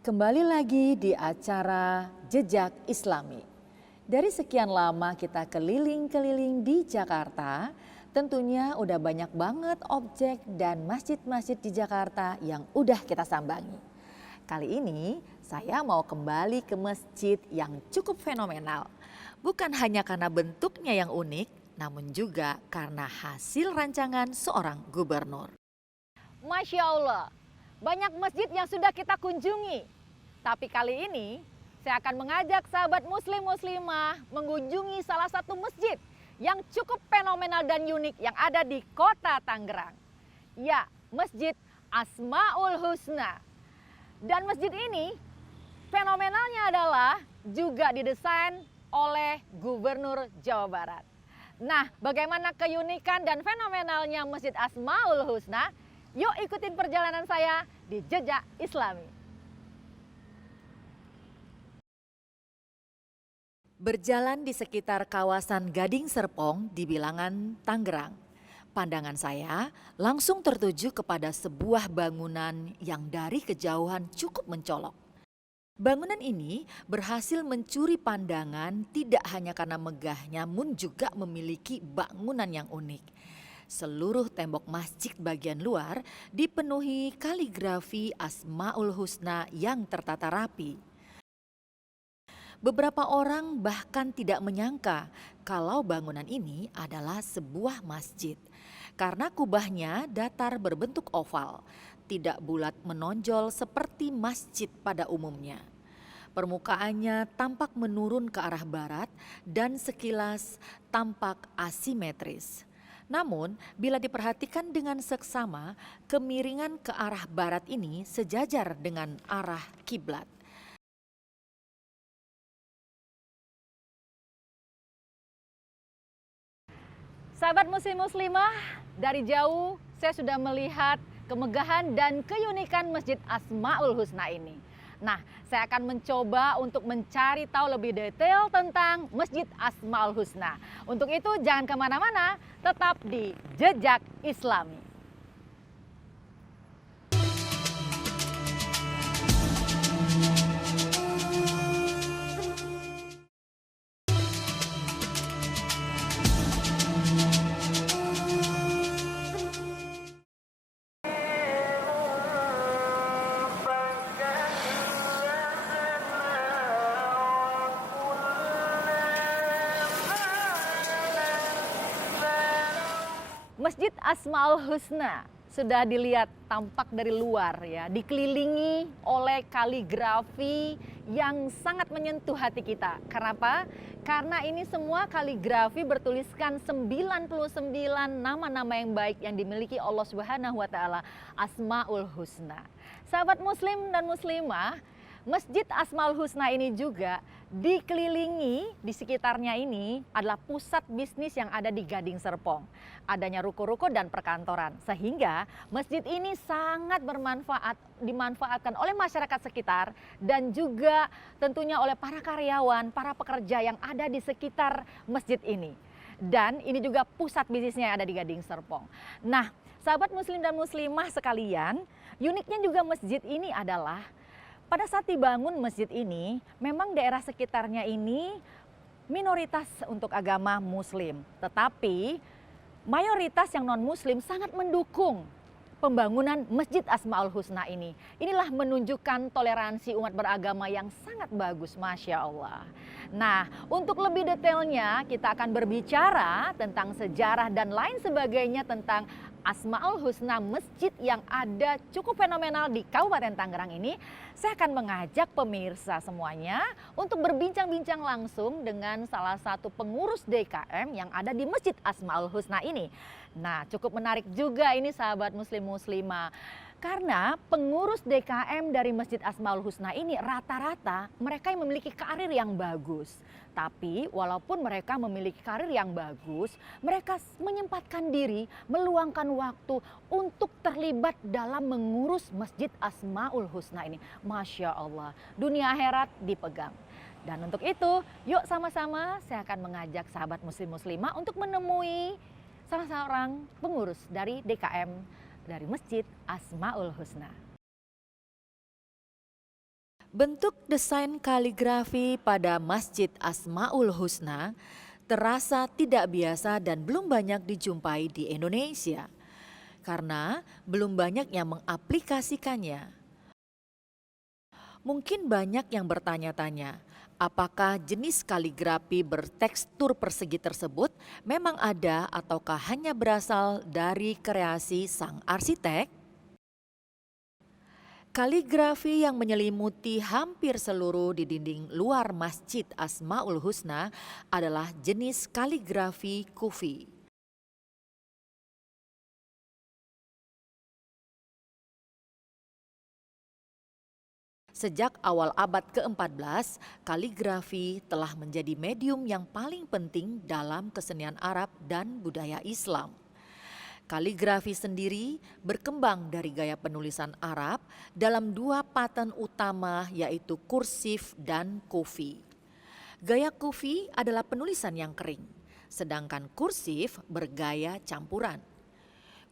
Kembali lagi di acara Jejak Islami. Dari sekian lama kita keliling-keliling di Jakarta, tentunya udah banyak banget objek dan masjid-masjid di Jakarta yang udah kita sambangi. Kali ini saya mau kembali ke masjid yang cukup fenomenal. Bukan hanya karena bentuknya yang unik, namun juga karena hasil rancangan seorang gubernur. Masya Allah, banyak masjid yang sudah kita kunjungi. Tapi kali ini saya akan mengajak sahabat muslim muslimah mengunjungi salah satu masjid yang cukup fenomenal dan unik yang ada di kota Tangerang. Ya, Masjid Asmaul Husna. Dan masjid ini fenomenalnya adalah juga didesain oleh Gubernur Jawa Barat. Nah, bagaimana keunikan dan fenomenalnya Masjid Asmaul Husna? Yuk ikutin perjalanan saya di Jejak Islami. Berjalan di sekitar kawasan Gading Serpong di Bilangan, Tangerang. Pandangan saya langsung tertuju kepada sebuah bangunan yang dari kejauhan cukup mencolok. Bangunan ini berhasil mencuri pandangan tidak hanya karena megahnya, namun juga memiliki bangunan yang unik. Seluruh tembok masjid bagian luar dipenuhi kaligrafi Asmaul Husna yang tertata rapi. Beberapa orang bahkan tidak menyangka kalau bangunan ini adalah sebuah masjid. Karena kubahnya datar berbentuk oval, tidak bulat menonjol seperti masjid pada umumnya. Permukaannya tampak menurun ke arah barat dan sekilas tampak asimetris. Namun, bila diperhatikan dengan seksama, kemiringan ke arah barat ini sejajar dengan arah kiblat. Sahabat muslim-muslimah, dari jauh saya sudah melihat kemegahan dan keunikan Masjid Asmaul Husna ini. Nah, saya akan mencoba untuk mencari tahu lebih detail tentang Masjid Asmaul Husna. Untuk itu jangan kemana-mana, tetap di Jejak Islami. Masjid Asmaul Husna sudah dilihat tampak dari luar ya, dikelilingi oleh kaligrafi yang sangat menyentuh hati kita. Kenapa? Karena ini semua kaligrafi bertuliskan 99 nama-nama yang baik yang dimiliki Allah Subhanahu wa taala, Asmaul Husna. Sahabat muslim dan muslimah, Masjid Asmaul Husna ini juga dikelilingi di sekitarnya ini adalah pusat bisnis yang ada di Gading Serpong. Adanya ruko-ruko dan perkantoran, sehingga masjid ini sangat dimanfaatkan oleh masyarakat sekitar dan juga tentunya oleh para karyawan, para pekerja yang ada di sekitar masjid ini. Dan ini juga pusat bisnisnya yang ada di Gading Serpong. Nah, sahabat muslim dan muslimah sekalian, uniknya juga masjid ini adalah pada saat dibangun masjid ini, memang daerah sekitarnya ini minoritas untuk agama muslim. Tetapi mayoritas yang non-muslim sangat mendukung pembangunan Masjid Asmaul Husna ini. Inilah menunjukkan toleransi umat beragama yang sangat bagus, Masya Allah. Nah, untuk lebih detailnya kita akan berbicara tentang sejarah dan lain sebagainya tentang Asmaul Husna masjid yang ada cukup fenomenal di Kabupaten Tangerang ini. Saya akan mengajak pemirsa semuanya untuk berbincang-bincang langsung dengan salah satu pengurus DKM yang ada di Masjid Asmaul Husna ini. Nah, cukup menarik juga ini sahabat muslim muslimah. Karena pengurus DKM dari Masjid Asmaul Husna ini rata-rata mereka yang memiliki karir yang bagus. Tapi walaupun mereka memiliki karir yang bagus, mereka menyempatkan diri, meluangkan waktu untuk terlibat dalam mengurus Masjid Asmaul Husna ini. Masya Allah, dunia akhirat dipegang. Dan untuk itu, yuk sama-sama saya akan mengajak sahabat muslim-muslimah untuk menemui salah seorang pengurus dari DKM dari Masjid Asmaul Husna. Bentuk desain kaligrafi pada Masjid Asmaul Husna terasa tidak biasa dan belum banyak dijumpai di Indonesia karena belum banyak yang mengaplikasikannya. Mungkin banyak yang bertanya-tanya, apakah jenis kaligrafi bertekstur persegi tersebut memang ada ataukah hanya berasal dari kreasi sang arsitek? Kaligrafi yang menyelimuti hampir seluruh di dinding luar Masjid Asmaul Husna adalah jenis kaligrafi kufi. Sejak awal abad ke-14, kaligrafi telah menjadi medium yang paling penting dalam kesenian Arab dan budaya Islam. Kaligrafi sendiri berkembang dari gaya penulisan Arab dalam dua pattern utama yaitu kursif dan kufi. Gaya kufi adalah penulisan yang kering, sedangkan kursif bergaya campuran.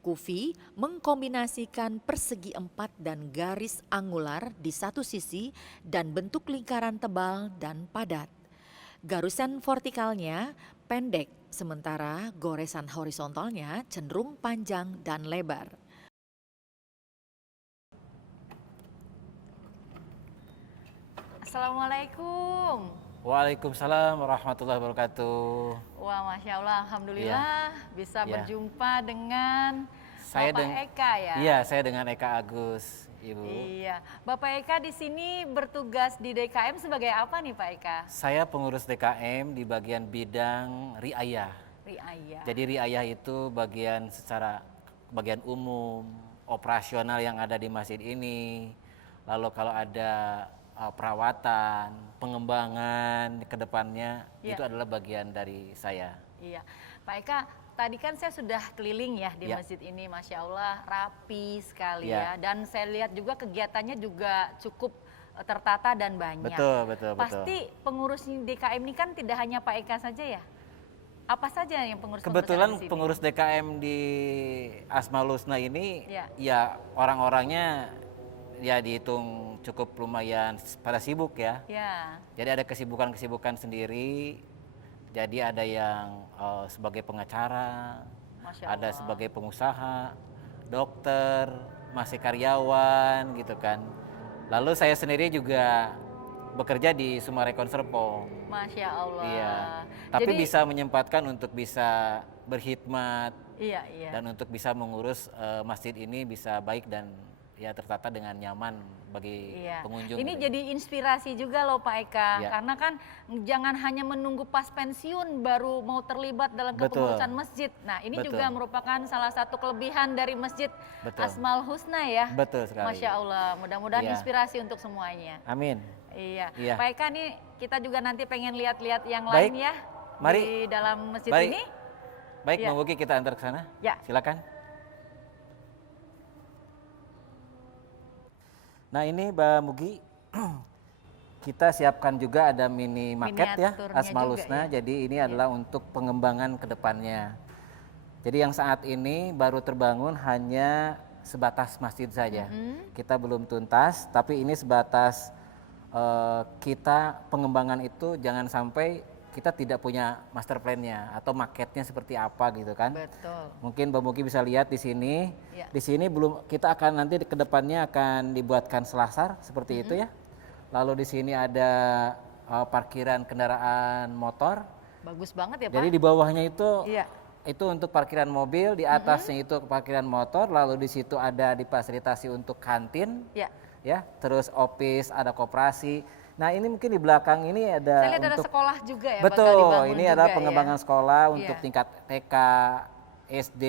Kufi mengkombinasikan persegi empat dan garis angular di satu sisi dan bentuk lingkaran tebal dan padat. Garusan vertikalnya pendek, sementara goresan horizontalnya cenderung panjang dan lebar. Assalamualaikum. Waalaikumsalam warahmatullahi wabarakatuh. Wah, Masya Allah, Alhamdulillah bisa berjumpa dengan Bapak Eka ya? Iya, saya dengan Eka Agus. Ibu. Iya, Bapak Eka di sini bertugas di DKM sebagai apa nih Pak Eka? Saya pengurus DKM di bagian bidang riayah. Riayah. Jadi riayah itu bagian umum, operasional yang ada di masjid ini. Lalu kalau ada perawatan, pengembangan ke depannya, itu adalah bagian dari saya. Iya, Pak Eka. Tadi kan saya sudah keliling ya di masjid ini, Masya Allah rapi sekali ya. Dan saya lihat juga kegiatannya juga cukup tertata dan banyak. Betul. Pasti pengurus DKM ini kan tidak hanya Pak Eka saja ya? Apa saja yang pengurus? Kebetulan pengurus DKM di Asmaul Husna ini ya orang-orangnya ya dihitung cukup lumayan pada sibuk ya. Jadi ada kesibukan-kesibukan sendiri. Jadi ada yang sebagai pengacara, ada sebagai pengusaha, dokter, masih karyawan gitu kan. Lalu saya sendiri juga bekerja di Sumarekon Serpong. Masya Allah. Iya. Tapi jadi, bisa menyempatkan untuk bisa berkhidmat dan untuk bisa mengurus masjid ini bisa baik dan ya tertata dengan nyaman bagi pengunjung. Ini jadi inspirasi juga loh Pak Eka, karena kan jangan hanya menunggu pas pensiun baru mau terlibat dalam kepengurusan masjid. Nah ini juga merupakan salah satu kelebihan dari Masjid Asmaul Husna ya. Betul sekali. Masya Allah, mudah-mudahan inspirasi untuk semuanya. Amin. Iya. Pak Eka nih kita juga nanti pengen lihat-lihat yang baik. lain ya. Mari. Di dalam masjid ini. Baik, Mbak Mugi kita antar ke sana. Silakan. Nah ini Mbak Mugi, kita siapkan juga ada mini market ya, Asmaul Husna. Jadi ini adalah untuk pengembangan ke depannya. Jadi yang saat ini baru terbangun hanya sebatas masjid saja. Kita belum tuntas, tapi ini sebatas kita pengembangan itu jangan sampai kita tidak punya master plan-nya atau marketnya seperti apa gitu kan. Betul. Mungkin Mbak Mugi bisa lihat di sini. Di sini belum, kita akan nanti ke depannya akan dibuatkan selasar seperti itu ya. Lalu di sini ada parkiran kendaraan motor. Bagus banget ya Pak. Jadi di bawahnya itu untuk parkiran mobil, di atasnya itu parkiran motor, lalu di situ ada difasilitasi untuk kantin. Ya, terus office, ada koperasi. Nah ini mungkin di belakang ini ada saya lihat ada sekolah juga ya. Betul, ini ada pengembangan sekolah untuk tingkat TK, SD,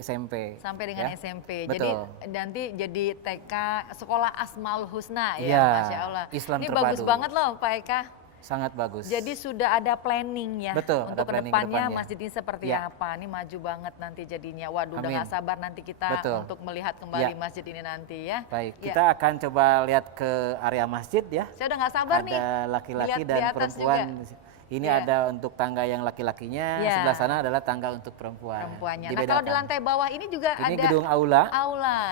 SMP. Sampai dengan SMP. Betul. Jadi nanti jadi TK Sekolah Asmaul Husna ya, Masya Allah. Islam ini terpadu. Bagus banget loh Pak Eka. Sangat bagus. Jadi sudah ada planning ya. Betul, untuk kedepannya masjid ini seperti apa. Ini maju banget nanti jadinya. Waduh, udah gak sabar nanti kita untuk melihat kembali masjid ini nanti ya. Baik, kita akan coba lihat ke area masjid ya. Saya udah gak sabar nih. Ada laki-laki dan perempuan. Juga. Ini ada untuk tangga yang laki-lakinya, sebelah sana adalah tangga untuk perempuannya. Nah, kalau di lantai bawah ini juga ini ada gedung aula.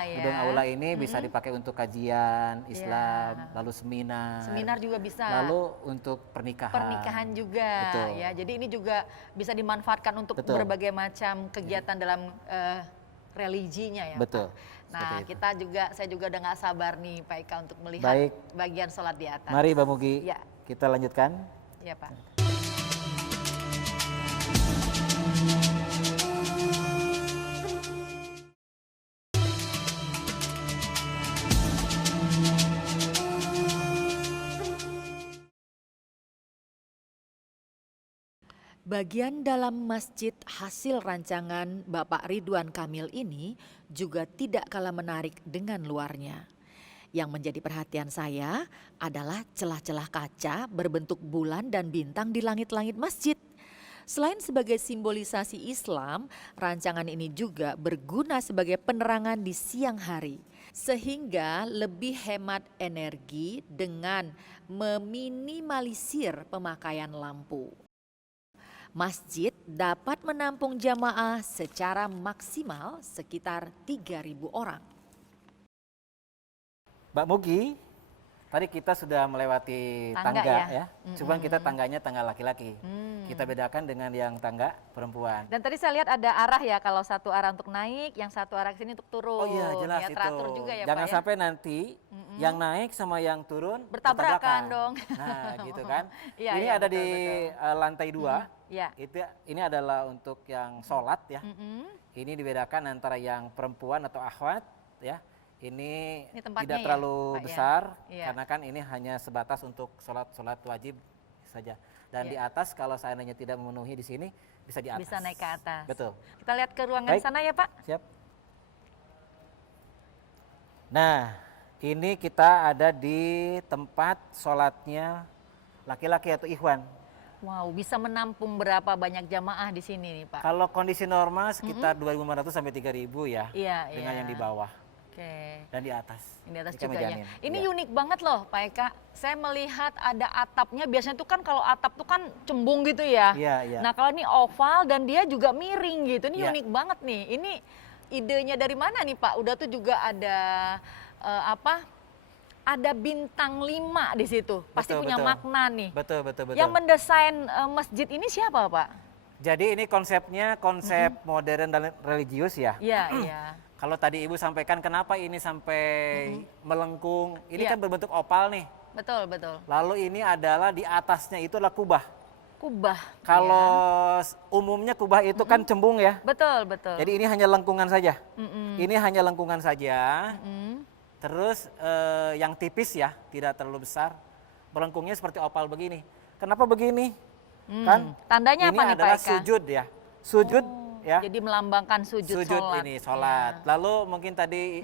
Ya. Gedung aula ini bisa dipakai untuk kajian Islam, lalu seminar. Seminar juga bisa. Lalu untuk pernikahan. Pernikahan juga. Betul. Ya. Jadi ini juga bisa dimanfaatkan untuk berbagai macam kegiatan dalam religinya ya. Betul. Pak. Nah, saya juga udah nggak sabar nih Pak Eka untuk melihat bagian sholat di atas. Mari Mbak Mugi, kita lanjutkan. Iya Pak. Bagian dalam masjid hasil rancangan Bapak Ridwan Kamil ini juga tidak kalah menarik dengan luarnya. Yang menjadi perhatian saya adalah celah-celah kaca berbentuk bulan dan bintang di langit-langit masjid. Selain sebagai simbolisasi Islam, rancangan ini juga berguna sebagai penerangan di siang hari. Sehingga lebih hemat energi dengan meminimalisir pemakaian lampu. Masjid dapat menampung jamaah secara maksimal sekitar 3.000 orang. Mbak Mugi, tadi kita sudah melewati tangga ya. Cuman kita tangganya tangga laki-laki. Kita bedakan dengan yang tangga perempuan. Dan tadi saya lihat ada arah ya, kalau satu arah untuk naik, yang satu arah ke sini untuk turun. Oh iya, jelas itu. Teratur juga ya Jangan Pak sampai nanti yang naik sama yang turun bertabrakan dong. Nah, gitu kan. Ini ada di lantai 2. Ini adalah untuk yang sholat ya. Ini dibedakan antara yang perempuan atau akhwat ya. Ini tidak terlalu besar karena kan ini hanya sebatas untuk sholat wajib saja. Dan di atas kalau seandainya tidak memenuhi di sini bisa di atas. Bisa naik ke atas. Betul. Kita lihat ke ruangan sana ya Pak. Siap. Nah, ini kita ada di tempat sholatnya laki-laki atau ikhwan. Wow, bisa menampung berapa banyak jamaah di sini nih Pak? Kalau kondisi normal sekitar 2.500 sampai 3.000 ya. Dengan yang di bawah. Dan di atas. Di atas juga ya. Ini unik banget loh Pak Eka. Saya melihat ada atapnya, biasanya tuh kan kalau atap tuh kan cembung gitu ya. Nah kalau ini oval dan dia juga miring gitu, ini unik banget nih. Ini idenya dari mana nih Pak? Udah tuh juga ada ada bintang 5 di situ. Pasti punya makna nih. Betul. Yang mendesain masjid ini siapa Pak? Jadi ini konsepnya konsep modern dan religius ya. Iya. Kalau tadi Ibu sampaikan kenapa ini sampai melengkung, ini kan berbentuk opal nih. Betul. Lalu ini adalah di atasnya itu adalah kubah. Kalau umumnya kubah itu kan cembung ya. Betul. Jadi ini hanya lengkungan saja. Ini hanya lengkungan saja. Terus yang tipis ya, tidak terlalu besar. Melengkungnya seperti opal begini. Kenapa begini? Kan tandanya apa nih Pak Eka? Ini adalah sujud ya. Sujud ya. Jadi melambangkan sujud sholat. Ini sholat. Lalu mungkin tadi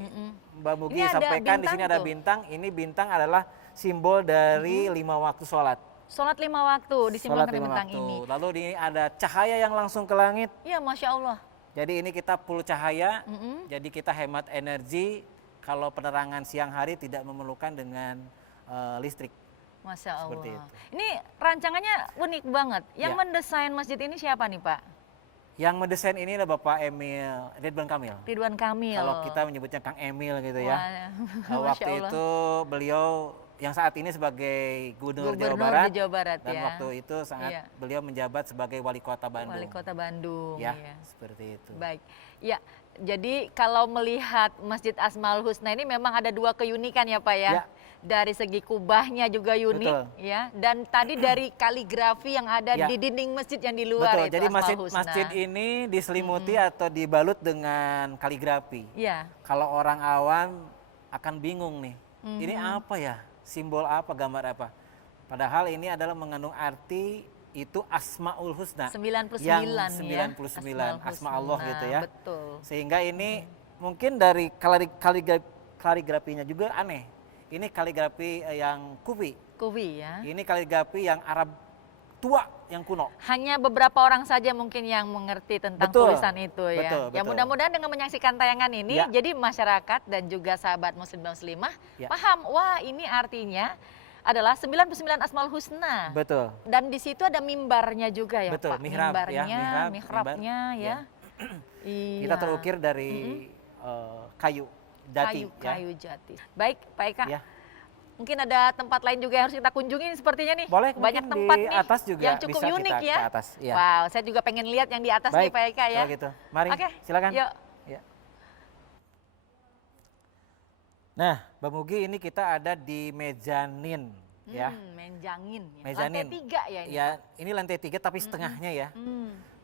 Mbak Mugi sampaikan di sini ada bintang. Ini bintang adalah simbol dari 5 waktu sholat. Sholat 5 waktu disimbolkan di bintang ini. Lalu ini ada cahaya yang langsung ke langit. Iya, Masya Allah. Jadi ini kita full cahaya. Jadi kita hemat energi. Kalau penerangan siang hari tidak memerlukan dengan listrik. Masya Allah. Seperti itu. Ini rancangannya unik banget. Yang mendesain masjid ini siapa nih Pak? Yang mendesain ini adalah Bapak Ridwan Kamil. Ridwan Kamil. Kalau kita menyebutnya Kang Emil gitu ya. Waktu itu beliau yang saat ini sebagai Gubernur Jawa Barat. Dan waktu itu beliau menjabat sebagai Wali Kota Bandung. Wali Kota Bandung. Ya, seperti itu. Baik. Ya, jadi kalau melihat Masjid Asmaul Husna ini memang ada 2 keunikan ya Pak ya. Dari segi kubahnya juga unik ya, dan tadi dari kaligrafi yang ada di dinding masjid yang di luar. Jadi masjid ini diselimuti atau dibalut dengan kaligrafi. Kalau orang awam akan bingung nih, ini apa ya, simbol apa, gambar apa? Padahal ini adalah mengandung arti itu Asmaul Husna. 99 yang 99 Asma Allah gitu ya. Betul. Sehingga ini mungkin dari kaligrafinya juga aneh. Ini kaligrafi yang Kufi ya. Ini kaligrafi yang Arab tua, yang kuno. Hanya beberapa orang saja mungkin yang mengerti tentang tulisan itu ya. Ya mudah-mudahan dengan menyaksikan tayangan ini, jadi masyarakat dan juga sahabat muslim dan muslimah paham, wah ini artinya adalah 99 Asmaul Husna. Betul. Dan di situ ada mimbarnya juga ya, betul, Pak? Mihrab, Mimbarnya, ya, mihrabnya ya. Iya. Kita terukir dari kayu jati. Kayu jati. Baik, Pak Eka. Ya. Mungkin ada tempat lain juga yang harus kita kunjungi sepertinya nih. Boleh, banyak tempat di nih atas juga yang cukup bisa unik kita ya. Ke atas, ya. Wow, saya juga pengen lihat yang di atas nih Pak Eka ya. Kalau gitu. Mari, Oke, silakan. Yuk. Ya. Nah, Mbak Mugi, ini kita ada di mezanin ya. Mezanin. Mezanin. Lantai 3 ya ini. Ya, ini lantai 3 tapi setengahnya ya.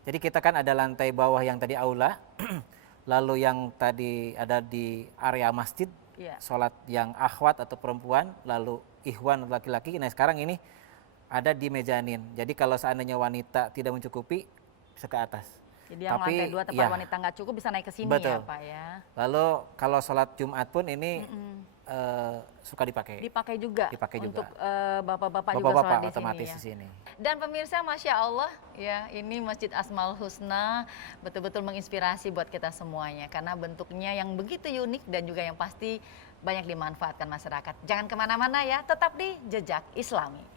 Jadi kita kan ada lantai bawah yang tadi aula, lalu yang tadi ada di area masjid, sholat yang akhwat atau perempuan, lalu ikhwan laki-laki. Nah sekarang ini ada di mezanin. Jadi kalau seandainya wanita tidak mencukupi, bisa ke atas. Jadi yang lantai 2 tempat wanita nggak cukup bisa naik ke sini ya Pak ya. Lalu kalau sholat Jumat pun ini suka dipakai. Dipakai juga. Untuk bapak-bapak juga bapak-bapak sholat otomatis di di sini. sini. Dan pemirsa, Masya Allah ya, ini Masjid Asmaul Husna betul-betul menginspirasi buat kita semuanya. Karena bentuknya yang begitu unik dan juga yang pasti banyak dimanfaatkan masyarakat. Jangan kemana-mana ya, tetap di Jejak Islami.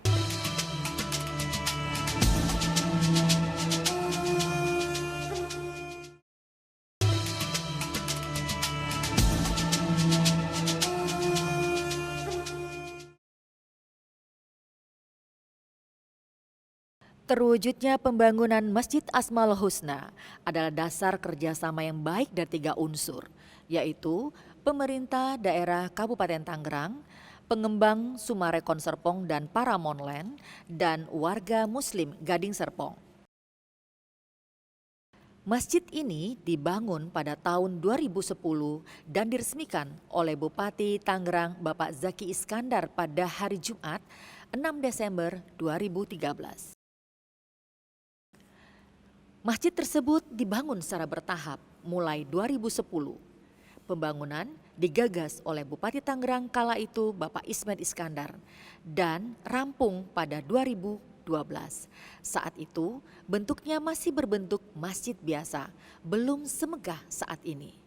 Terwujudnya pembangunan Masjid Asmaul Husna adalah dasar kerjasama yang baik dari 3 unsur, yaitu pemerintah daerah Kabupaten Tangerang, pengembang Sumarekon Serpong dan Paramount Land, dan warga Muslim Gading Serpong. Masjid ini dibangun pada tahun 2010 dan diresmikan oleh Bupati Tangerang Bapak Zaki Iskandar pada hari Jumat 6 Desember 2013. Masjid tersebut dibangun secara bertahap mulai 2010. Pembangunan digagas oleh Bupati Tangerang kala itu Bapak Ismet Iskandar dan rampung pada 2012. Saat itu bentuknya masih berbentuk masjid biasa, belum semegah saat ini.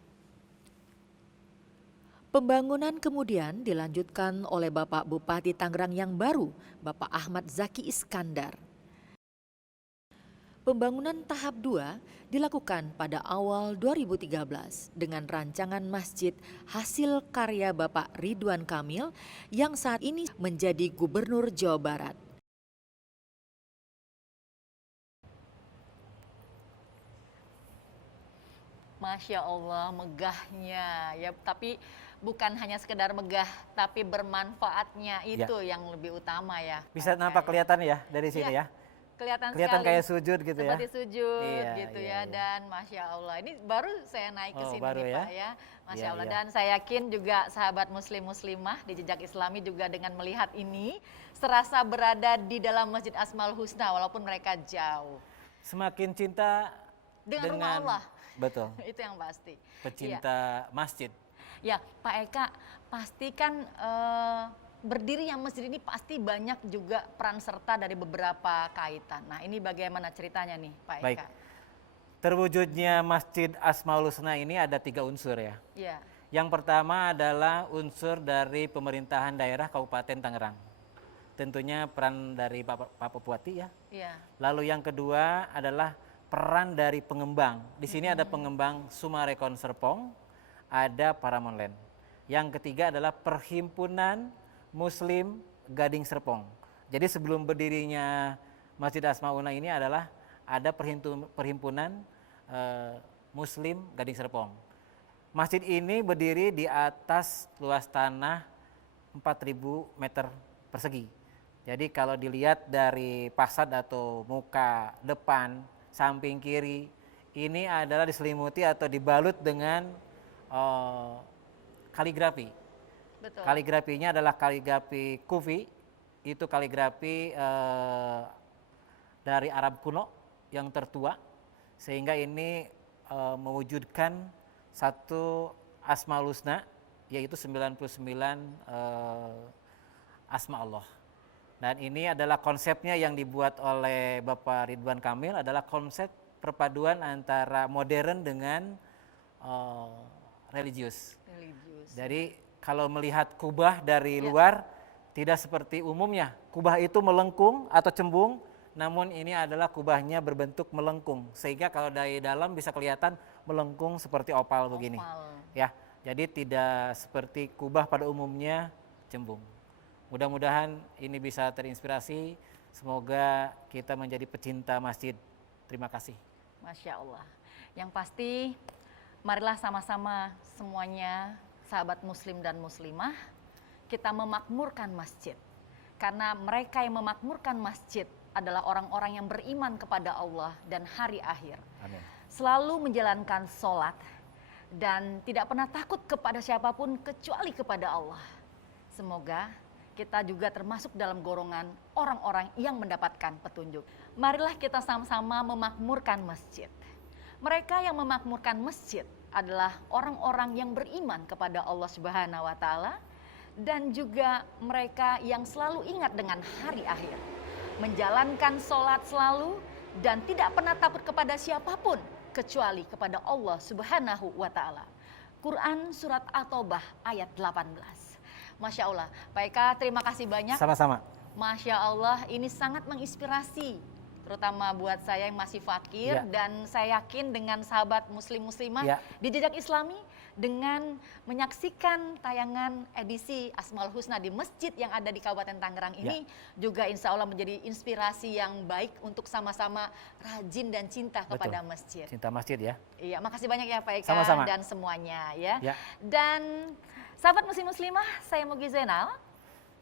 Pembangunan kemudian dilanjutkan oleh Bapak Bupati Tangerang yang baru, Bapak Ahmad Zaki Iskandar. Pembangunan tahap 2 dilakukan pada awal 2013 dengan rancangan masjid hasil karya Bapak Ridwan Kamil yang saat ini menjadi Gubernur Jawa Barat. Masya Allah, megahnya ya, tapi bukan hanya sekedar megah, tapi bermanfaatnya itu yang lebih utama ya. Bisa nampak kelihatan ya dari sini ya. Kelihatan kayak sujud gitu ya. Seperti sujud gitu ya. Dan Masya Allah, ini baru saya naik ke sini nih Pak ya. Masya Allah. Dan saya yakin juga sahabat muslim-muslimah di Jejak Islami juga dengan melihat ini serasa berada di dalam Masjid Asmaul Husna walaupun mereka jauh. Semakin cinta dengan rumah Allah. Betul. Itu yang pasti. Pecinta masjid. Ya Pak Eka, pastikan berdirinya masjid ini pasti banyak juga peran serta dari beberapa kaitan. Nah ini bagaimana ceritanya nih Pak Eka? Baik. Terwujudnya Masjid Asmaul Husna ini ada 3 unsur ya. Yang pertama adalah unsur dari pemerintahan daerah Kabupaten Tangerang. Tentunya peran dari Pak Bupati ya. Lalu yang kedua adalah peran dari pengembang. Di sini ada pengembang Sumarekon Serpong, ada Paramount Land. Yang ketiga adalah perhimpunan Muslim Gading Serpong. Jadi sebelum berdirinya Masjid Asmaul Husna ini adalah ada perhimpunan Muslim Gading Serpong. Masjid ini berdiri di atas luas tanah 4.000 meter persegi. Jadi kalau dilihat dari fasad atau muka depan, samping kiri, ini adalah diselimuti atau dibalut dengan kaligrafi. Betul. Kaligrafinya adalah kaligrafi Kufi, itu kaligrafi dari Arab kuno yang tertua, sehingga ini mewujudkan satu Asmaul Husna, yaitu 99 Asma Allah. Dan ini adalah konsepnya yang dibuat oleh Bapak Ridwan Kamil, adalah konsep perpaduan antara modern dengan religius. Jadi kalau melihat kubah dari luar, tidak seperti umumnya. Kubah itu melengkung atau cembung, namun ini adalah kubahnya berbentuk melengkung, sehingga kalau dari dalam bisa kelihatan melengkung seperti opal begini. Ya, jadi tidak seperti kubah pada umumnya cembung. Mudah-mudahan ini bisa terinspirasi. Semoga kita menjadi pecinta masjid. Terima kasih. Masya Allah. Yang pasti, marilah sama-sama semuanya, sahabat muslim dan muslimah, kita memakmurkan masjid. Karena mereka yang memakmurkan masjid adalah orang-orang yang beriman kepada Allah dan hari akhir. Amin. Selalu menjalankan sholat dan tidak pernah takut kepada siapapun kecuali kepada Allah. Semoga kita juga termasuk dalam golongan orang-orang yang mendapatkan petunjuk. Marilah kita sama-sama memakmurkan masjid. Mereka yang memakmurkan masjid adalah orang-orang yang beriman kepada Allah Subhanahu wa Ta'ala, dan juga mereka yang selalu ingat dengan hari akhir, menjalankan sholat selalu dan tidak pernah takut kepada siapapun kecuali kepada Allah Subhanahu wa Ta'ala. Quran surat At-Taubah ayat 18. Masya Allah. Pak Eka, terima kasih banyak. Sama-sama. Masya Allah, ini sangat menginspirasi, terutama buat saya yang masih fakir, dan saya yakin dengan sahabat muslim-muslimah di Jejak Islami, dengan menyaksikan tayangan edisi Asmaul Husna di masjid yang ada di Kabupaten Tangerang ini, juga insya Allah menjadi inspirasi yang baik untuk sama-sama rajin dan cinta kepada masjid. Cinta masjid ya. Iya, makasih banyak ya Pak Eka. Sama-sama. Dan semuanya ya. Dan sahabat muslim-muslimah, saya Mugi Zainal.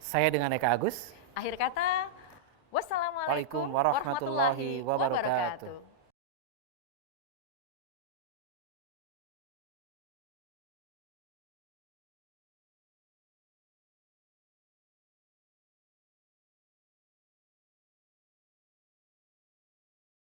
Saya dengan Eka Agus. Akhir kata, wassalamualaikum warahmatullahi wabarakatuh.